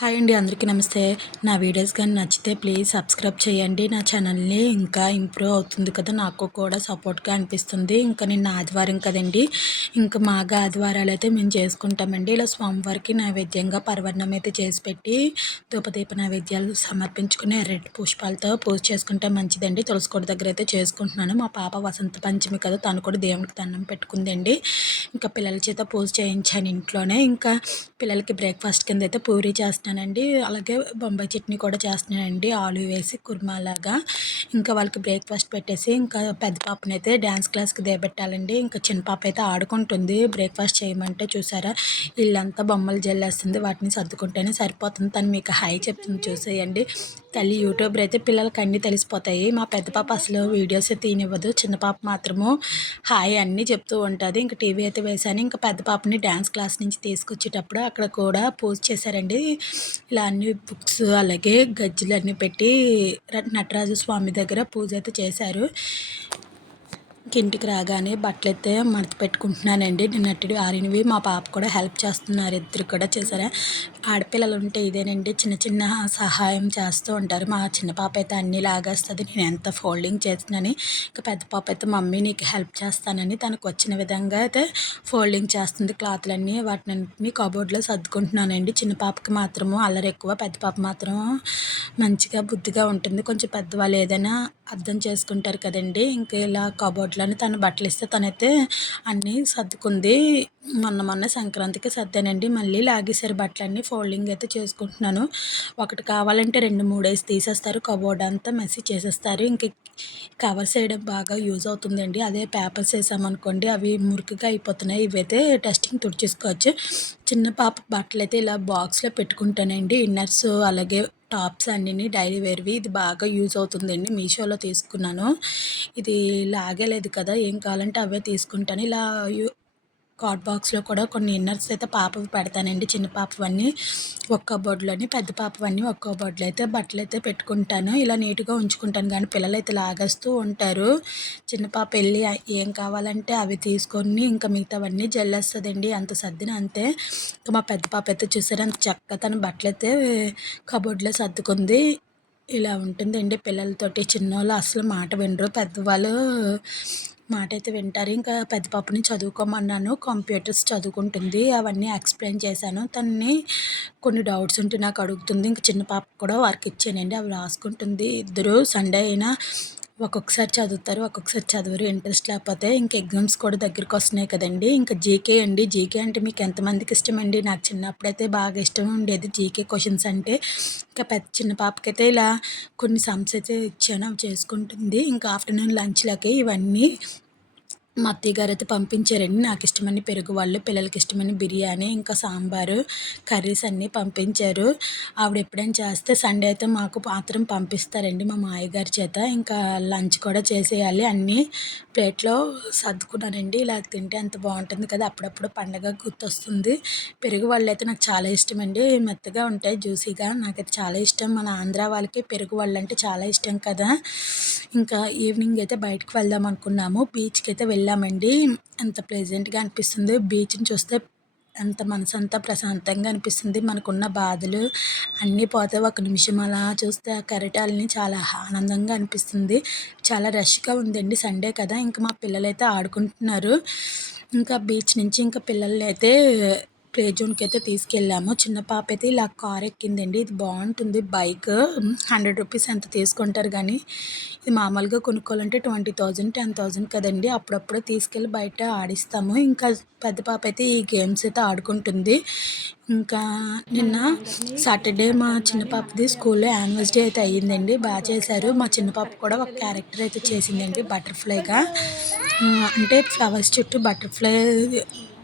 Hi అండి అందరికీ నమస్తే. నా వీడియోస్ కానీ నచ్చితే ప్లీజ్ సబ్స్క్రైబ్ చేయండి. నా ఛానల్ని ఇంకా ఇంప్రూవ్ అవుతుంది కదా నాకు కూడా సపోర్ట్గా అనిపిస్తుంది. ఇంకా నిన్న ఆదివారం కదండి ఇంకా మాగా ఆదివారాలు అయితే మేము చేసుకుంటామండి. ఇలా స్వామివారికి నైవేద్యంగా పర్వణం అయితే చేసి పెట్టి ధూపదీప నైవేద్యాలు సమర్పించుకుని ఎర్రటి పుష్పాలతో పూజ చేసుకుంటే మంచిదండి. తులసికోట దగ్గర అయితే చేసుకుంటున్నాను. మా పాప వసంత పంచమి కదా తను కూడా దేవునికి దండం పెట్టుకుందండి. ఇంకా పిల్లల చేత పూజ చేయించాను ఇంట్లోనే. ఇంకా పిల్లలకి బ్రేక్ఫాస్ట్ కింద అయితే పూరి చేస్తాను చేస్తున్నానండి అలాగే బొంబాయి చట్నీ కూడా చేస్తున్నానండి. ఆలు వేసి కుర్మా లాగా ఇంకా వాళ్ళకి బ్రేక్ఫాస్ట్ పెట్టేసి ఇంకా పెద్ద పాపని అయితే డ్యాన్స్ క్లాస్కి దేబెట్టాలండి ఇంకా చిన్న పాప అయితే ఆడుకుంటుంది. బ్రేక్ఫాస్ట్ చేయమంటే చూసారా? ఇల్లంతా బొమ్మలు జల్లేస్తుంది. వాటిని సర్దుకుంటేనే సరిపోతుంది. తను మీకు హై చెప్తుంది చూసేయండి. తల్లి యూట్యూబర్ అయితే పిల్లలకి అన్నీ తెలిసిపోతాయి. మా పెద్ద పాప అసలు వీడియోస్ తీనివ్వదు చిన్న పాప మాత్రము హాయ్ అన్నీ చెప్తూ ఉంటుంది. ఇంకా టీవీ అయితే వేశాను. ఇంకా పెద్ద పాపని డ్యాన్స్ క్లాస్ నుంచి తీసుకొచ్చేటప్పుడు అక్కడ కూడా పోస్ట్ చేశారండి. ఇలా అన్ని బుక్స్ అలాగే గజ్జలు అన్నీ పెట్టి నటరాజు స్వామి దగ్గర పూజ అయితే చేశారు. ఇంటికి రాగానే బట్టలు అయితే మడత పెట్టుకుంటున్నానండి నిన్నటి ఆరినవి మా పాప కూడా హెల్ప్ చేస్తున్నారు. ఇద్దరు కూడా చేశారా? ఆడపిల్లలు ఉంటే ఇదేనండి. చిన్న చిన్న సహాయం చేస్తూ ఉంటారు. మా చిన్న పాప అయితే అన్నీ లాగేస్తుంది. నేను ఎంత ఫోల్డింగ్ చేస్తున్నాను ఇంకా పెద్ద పాప అయితే మమ్మీ నీకు హెల్ప్ చేస్తానని తనకు వచ్చిన విధంగా అయితే ఫోల్డింగ్ చేస్తుంది. క్లాత్లన్నీ వాటిని కబోర్డ్లో సర్దుకుంటున్నానండి. చిన్న పాపకి మాత్రము అల్లరి ఎక్కువ పెద్ద పాప మాత్రం మంచిగా బుద్ధిగా ఉంటుంది. కొంచెం పెద్దవాళ్ళు ఏదైనా అర్థం చేసుకుంటారు కదండి. ఇంకా ఇలా కబోర్డ్లోని తను బట్టలు ఇస్తే తనైతే అన్నీ సర్దుకుంది. మొన్న మొన్న సంక్రాంతికి సర్దానండి. మళ్ళీ లాగేశారు బట్టలన్నీ. ఫోల్డింగ్ అయితే చేసుకుంటున్నాను. ఒకటి కావాలంటే రెండు మూడు తీసేస్తారు. కబోర్డ్ అంతా మెసేజ్ చేసేస్తారు. ఇంక కవర్ చేయడం బాగా యూజ్ అవుతుందండి. అదే పేపర్స్ వేసామనుకోండి అవి మురికిగా అయిపోతున్నాయి. ఇవైతే టెస్టింగ్ తుడిచేసుకోవచ్చు. చిన్న పాప బట్టలు అయితే ఇలా బాక్స్లో పెట్టుకుంటానండి. ఇన్నర్స్ అలాగే టాప్స్ అన్నీ డైలీ వేర్వి. ఇది బాగా యూజ్ అవుతుందండి. మీషోలో తీసుకున్నాను. ఇది లాగలేదు కదా. ఏం కావాలంటే అవే తీసుకుంటాను. ఇలా కార్డ్ బాక్స్లో కూడా కొన్ని ఇన్నర్స్ అయితే పాపవి పెడతానండి. చిన్న పాపవన్నీ ఒక్క బొడ్లోని పెద్ద పాపవన్నీ ఒక్కో బొడ్లో అయితే బట్టలు అయితే పెట్టుకుంటాను. ఇలా నీట్గా ఉంచుకుంటాను. కానీ పిల్లలు అయితే లాగేస్తూ ఉంటారు. చిన్న పాప వెళ్ళి ఏం కావాలంటే అవి తీసుకొని ఇంకా మిగతావన్నీ జల్లేస్తుందండి. అంత సర్దిన అంతే. ఇంకా మా పెద్ద పాప అయితే చూసారు అంత చక్కగా తన బట్టలు అయితే కబోర్డ్లో సర్దుకుంది. ఇలా ఉంటుందండి. పిల్లలతోటి చిన్నోళ్ళు అసలు మాట వినరు. పెద్దవాళ్ళు మాట అయితే వింటారు. ఇంకా పెద్ద పాపని చదువుకోమన్నాను. కంప్యూటర్స్ చదువుకుంటుంది. అవన్నీ ఎక్స్ప్లెయిన్ చేశాను. తనని కొన్ని డౌట్స్ ఉంటే నాకు అడుగుతుంది. ఇంకా చిన్న పాప కూడా వర్క్ ఇచ్చానండి. అవి రాసుకుంటుంది. ఇద్దరు సండే అయినా ఒక్కొక్కసారి చదువుతారు ఒక్కొక్కసారి చదవరు. ఇంట్రెస్ట్ లేకపోతే ఇంక ఎగ్జామ్స్ కూడా దగ్గరికి వస్తున్నాయి కదండి. ఇంకా జీకే అండి. జీకే అంటే మీకు ఎంతమందికి ఇష్టం అండి? నాకు చిన్నప్పుడైతే బాగా ఇష్టం ఉండేది జీకే క్వశ్చన్స్ అంటే. ఇంకా పెద్ద చిన్న పాపకైతే ఇలా కొన్ని సమ్స్ అయితే ఇచ్చాను అవి చేసుకుంటుంది. ఇంకా ఆఫ్టర్నూన్ లంచ్లకి ఇవన్నీ మా అత్తయ్య గారు అయితే పంపించారండి. నాకు ఇష్టమని పెరుగు వాళ్ళు పిల్లలకి ఇష్టమని బిర్యానీ ఇంకా సాంబారు కర్రీస్ అన్నీ పంపించారు. ఆవిడ ఎప్పుడైనా చేస్తే సండే అయితే మాకు పాత్రం పంపిస్తారండి మా మాయగారి చేత. ఇంకా లంచ్ కూడా చేసేయాలి అన్నీ. ప్లేట్లో సర్దుకున్నానండి. ఇలా తింటే ఎంత బాగుంటుంది కదా అప్పుడప్పుడు పండగ గుర్తొస్తుంది. పెరుగు వాళ్ళు అయితే నాకు చాలా ఇష్టం అండి మెత్తగా ఉంటాయి జ్యూసీగా. నాకైతే చాలా ఇష్టం. మన ఆంధ్ర వాళ్ళకి పెరుగు వాళ్ళు అంటే చాలా ఇష్టం కదా. ఇంకా ఈవినింగ్ అయితే బయటకు వెళ్దాం అనుకున్నాము. బీచ్కి అయితే వెళ్ళామండి. ఎంత ప్లెజెంట్గా అనిపిస్తుంది. బీచ్ని చూస్తే అంత మనసు అంతా ప్రశాంతంగా అనిపిస్తుంది. మనకున్న బాధలు అన్నీ పోతే ఒక నిమిషం అలా చూస్తే ఆ కరటాలని చాలా ఆనందంగా అనిపిస్తుంది. చాలా రష్గా ఉందండి సండే కదా. ఇంకా మా పిల్లలు అయితే ఆడుకుంటున్నారు. ఇంకా బీచ్ నుంచి ఇంకా పిల్లల్ని అయితే ప్లే జోన్కి అయితే తీసుకెళ్ళాము. చిన్న పాప అయితే ఇలా కార్ ఎక్కిందండి. ఇది బాగుంటుంది. బైక్ హండ్రెడ్ రూపీస్ ఎంత తీసుకుంటారు కానీ ఇది మామూలుగా కొనుక్కోవాలంటే ట్వంటీ థౌజండ్ టెన్ థౌజండ్ కదండి. అప్పుడప్పుడు తీసుకెళ్ళి బయట ఆడిస్తాము. ఇంకా పెద్ద పాప అయితే ఈ గేమ్స్ అయితే ఆడుకుంటుంది. ఇంకా నిన్న సాటర్డే మా చిన్న పాపది స్కూల్లో యాన్యువల్ డే అయితే అయ్యిందండి. బాగా చేశారు. మా చిన్న పాప కూడా ఒక క్యారెక్టర్ అయితే చేసిందండి బటర్ఫ్లైగా. అంటే ఫ్లవర్స్ చుట్టూ బటర్ఫ్లై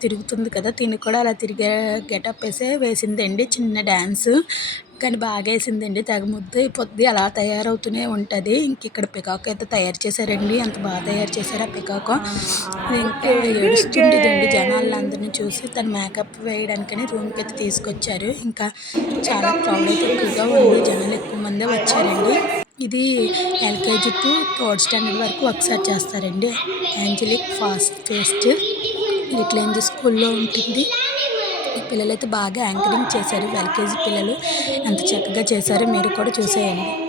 తిరుగుతుంది కదా తిని కూడా అలా తిరిగే గెటప్ వేసే వేసిందండి చిన్న డ్యాన్స్ కానీ బాగా వేసిందండి తెగ ముద్దు పొద్దు అలా తయారవుతూనే ఉంటుంది. ఇంక ఇక్కడ పికాక్ అయితే తయారు చేశారండి ఎంత బాగా తయారు చేశారు ఆ పికాక్. ఇంకా ఏడుస్తుండేదండి జనాలందరినీ చూసి తను మేకప్ వేయడానికని రూమ్కి అయితే తీసుకొచ్చారు. ఇంకా చాలా క్రౌడ్ అయితే ఎక్కువగా ఉంది జనాలు ఎక్కువ మందే వచ్చారండి. ఇది ఎల్కేజీ టు థర్డ్ స్టాండర్డ్ వరకు ఒకసారి చేస్తారండి angelic fast fest. Little angel స్కూల్లో ఉంటుంది. పిల్లలైతే బాగా యాంకరింగ్ చేశారు. ఎల్కేజీ పిల్లలు ఎంత చక్కగా చేశారో మీరు కూడా చూసేయండి.